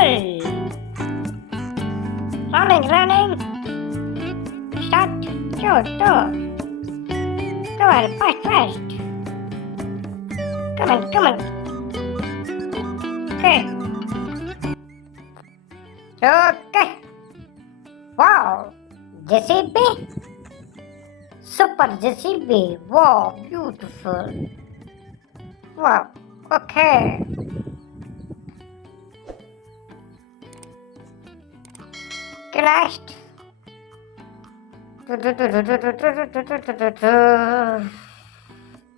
Pull. Running. Start. Go. Come on, fast. Come on. Okay. Wow. JCB. Super JCB. Wow, beautiful. Wow. Okay. Last.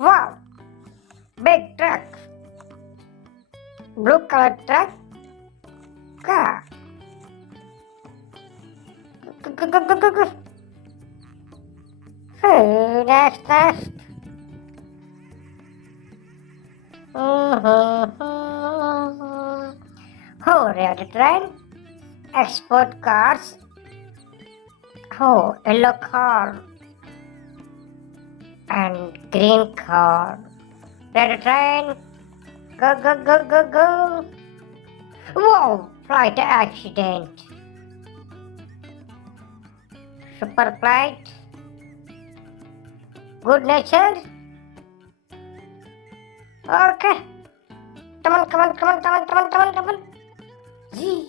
Wow. Big truck. Blue color truck. Car. Go. Hey, that's. Oh, railway train. Export cars. Oh, yellow car. And green car. Railway train. Go. Whoa, flight accident. Super flight. Good nature. Okay. Come on. Z.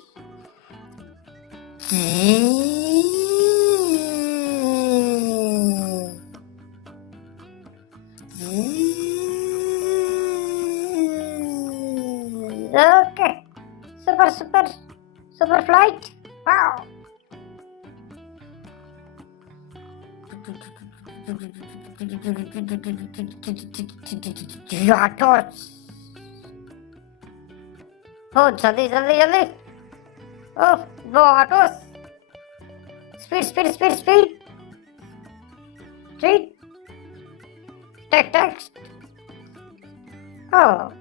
Okay. Super flight. Wow. Autos. Oh, jaldi. Oh, no autos. Speed. Street. Text. Oh,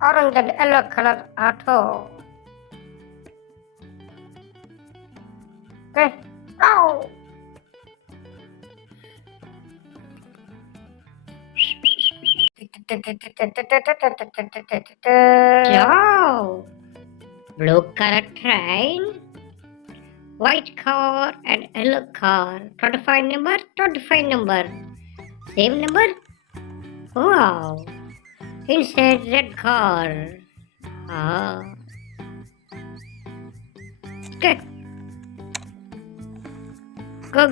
orange and yellow color auto. Okay. Ow. Yo. Blue color train. White car and yellow car. 25 number. Same number? Wow. Inside red car. Ah. Okay. Go.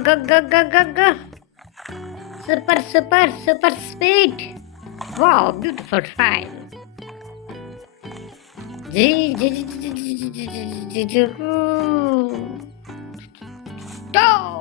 Super speed. Wow, beautiful train. Go.